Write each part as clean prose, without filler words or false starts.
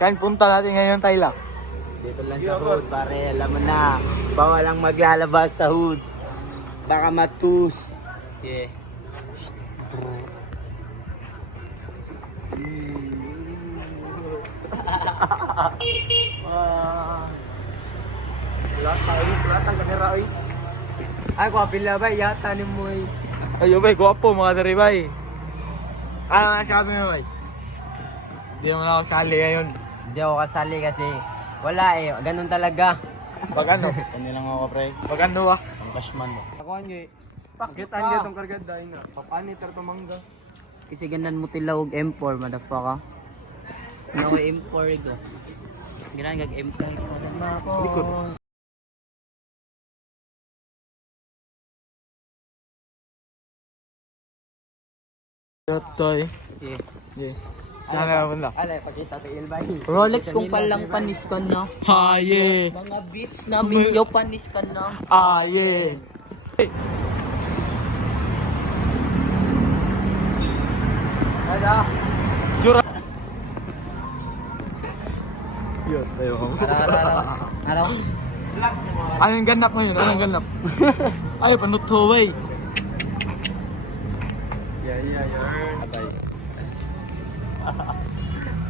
Saan punta natin ngayon, Tyla? Dito lang sa hood, pare. Alam mo na. Bawal ang maglalabas sa hood. Baka matus. Yeah. Lahat ang kamera, oy. Ay, kapila ba? Yata ni mo eh. Ayo, bay, guwapo, mga dari, bay. Ano sabi mo, bay? Hindi mo na ako sali ngayon. Hindi ako kasali kasi wala eh. Ganun talaga. Pag ano? Kanilang ako, pre. Pag ano ba? Ang cashman mo. Ako nga, pakita niya itong kargad dahil nga. Papani, tartumangga. Kasi gandan mo tilawag M4, motherfucker. Nawa M4 ko. Ganun gag M4. Likod. Yotoy. Yeah. Yeah. Saan na naman na? Alay, pakita tayo ilbay. Rolex kung palang panis ka na. Ah, yeah. Mga beats namin yo panis ka na. Ah, yeah. Ada. Jura. Yun, tayo ko. Araw. Anong ganap ngayon? Anong ganap? Ay, panuto, bay. Yeah.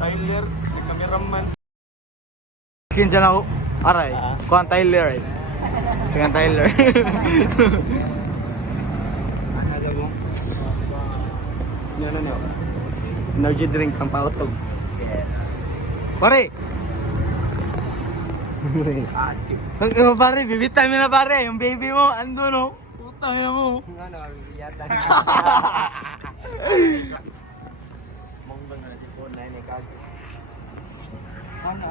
Tyler, yung cameraman. Sin dyan ako. Aray, kuhan Tyler eh. Singan Tyler. Ano mo? Ano? Energy drink pang pautog. Pare! Ano pare, bibitay mo na pare. Yung baby mo, ando no. Putang ina mo. Ano, yata. Mong ba na si Pona ni Kag. Ano,